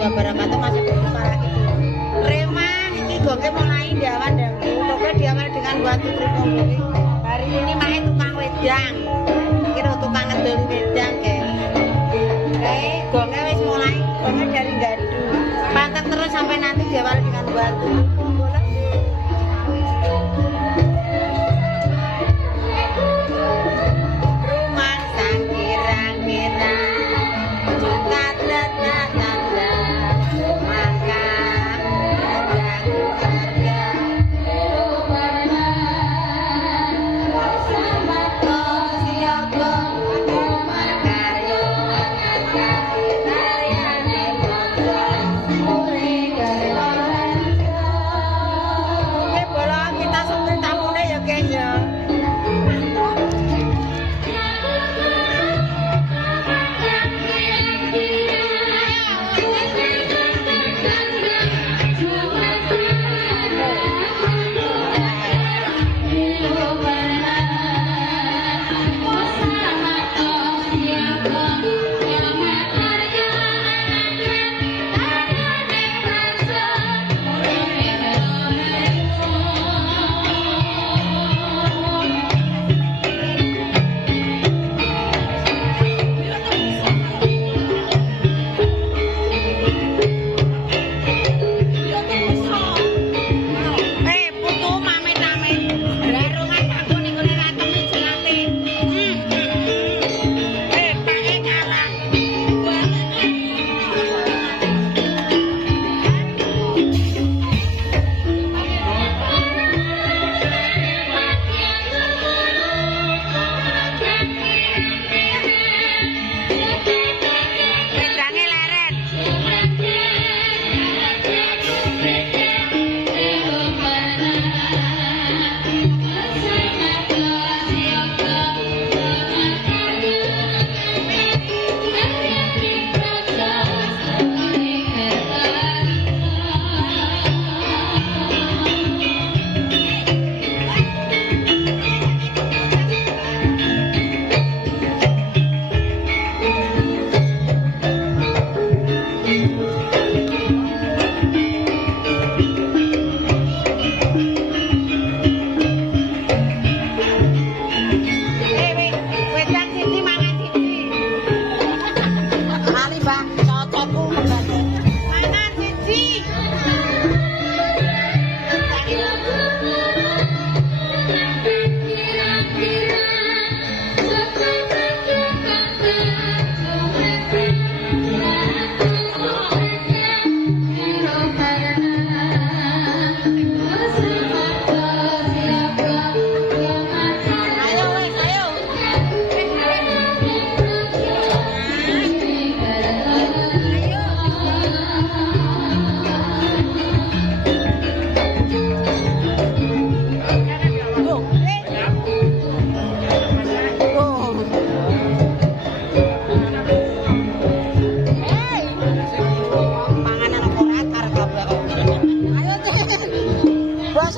wabarakatuh. Masih berjumpa lagi di Reman. Ini gonge mulai diawan dan pokoknya diawali dengan batu tripong. Hari ini mae tukang wedang. Kira tukang ngedoli wedang kayak gonge wis mulai gonge dari gadu. Panteng terus sampai nanti diawali dengan batu.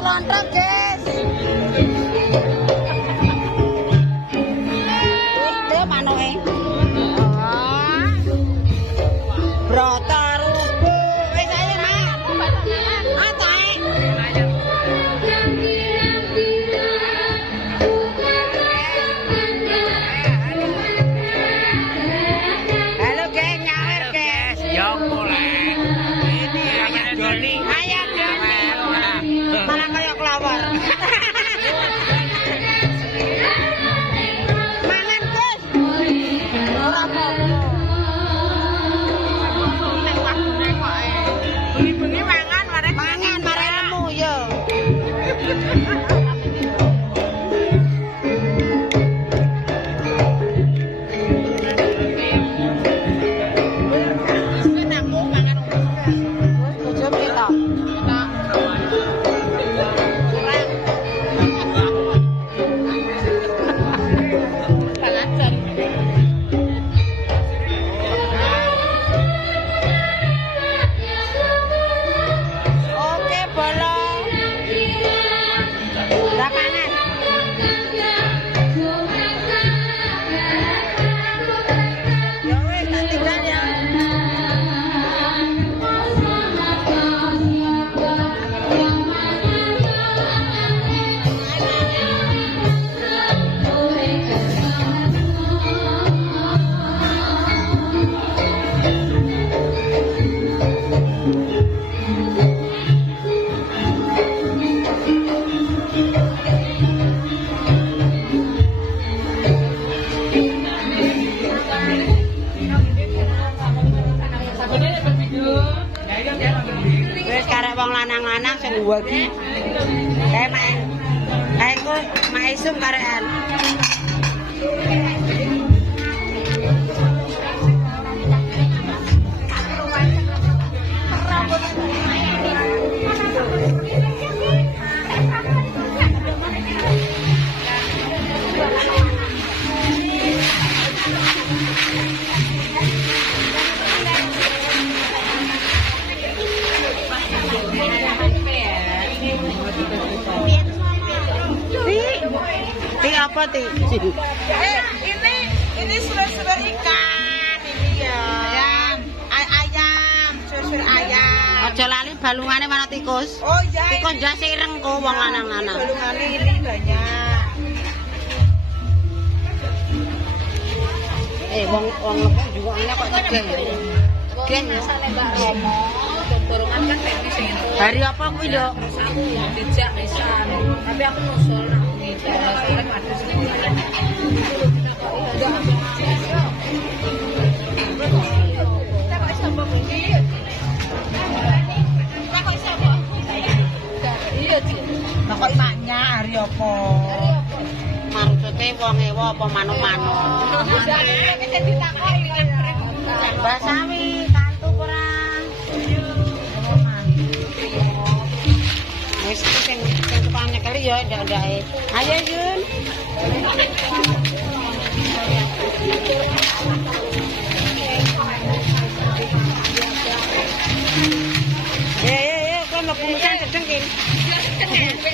Lontrok guys. Itu manoke. Broto rubu. Wis ayo, Mak. Atae. Halo guys, nyawer guys. Yo mulai. Ini ayah Joni. Ayah Joni. Malah kayak kelawar. Mangan Gus. Ora apa-apa. Bengi-bengi mangan marek nemu yo. Senang Wis karek wong lanang-lanang sing wagi. Kae ku mak isum karekan. Ti apa ti? Ini surat-surat ikan ini ya. Ayam, surat ayam. Aja lali balungane mana tikus. Oh iya. Tikus jas ireng kok wong lanang-lanang. Balungane ini banyak. Wong lepon juga ini kok cegeng ya. Cegeng ya. Dorongan kan teknis ya. Hari apa kuwi, Nduk? Aku dijak nisan. Tapi aku nusul nang gitu. Soalnya ada sekolah. Kok imaknya hari apa? Maksude wong ewa apa manuk-manuk. Mbak Sami, kantuk ora? Wis sing tukang nyekeli ya ndak-ndake. Ayo Yun. Kok mlebu musan sedengkin.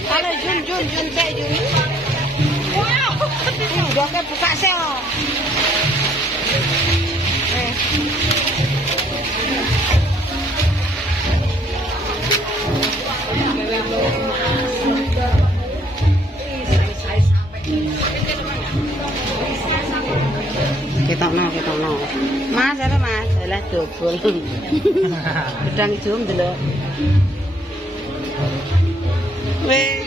Halo Jun cek Jun. Wow. Udah buka sel. Ketokno. Mas, ada Mas, alah dobol. Gedang jum delok. Weh.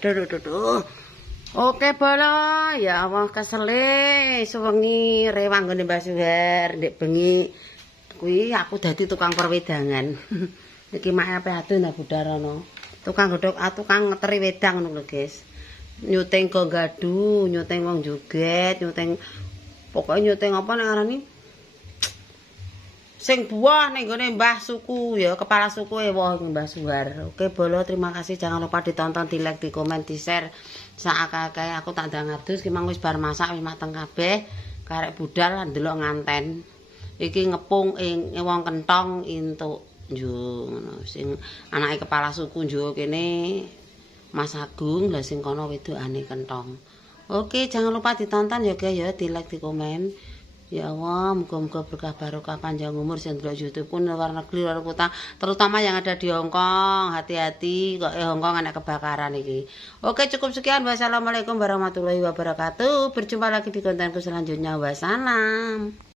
Aduh. Oke bolo, ya Allah kesele sewengi rewang nggone Mbah Suher, ndek bengi kuwi aku dadi tukang perwedangan. Iki mak ape adun Nah Budarono. Tukang godhog, tukang ngeteri wedang ngono lho, Guys. Nyuting go gadu, nyuting wong joget, nyuting pokoke nyuting apa nek ngarani? Sing buah ning gone Mbah Suku ya, kepala suku woh Mbah Suher. Oke bolo, terima kasih, jangan lupa ditonton, di-like, di-komen, di-share. Sakake aku tak ndang adus ki mang wis bar masak wis mateng kabeh. Karek budal ndelok nganten. Iki ngepung wong kentong entuk njo ngono. Sing anake kepala suku njo kene Mas Agung, lah sing kono wedokane kentong. Oke, jangan lupa ditonton ya guys ya, di-like, di-komen. Ya Allah, muga-muga berkah barokah panjang umur sing ndelok YouTube pun luar negeri luar kota, terutama yang ada di Hong Kong. Hati-hati kok Hong Kong ana kebakaran iki. Oke, cukup sekian. Wassalamualaikum warahmatullahi wabarakatuh. Berjumpa lagi di kontenku selanjutnya. Wassalam.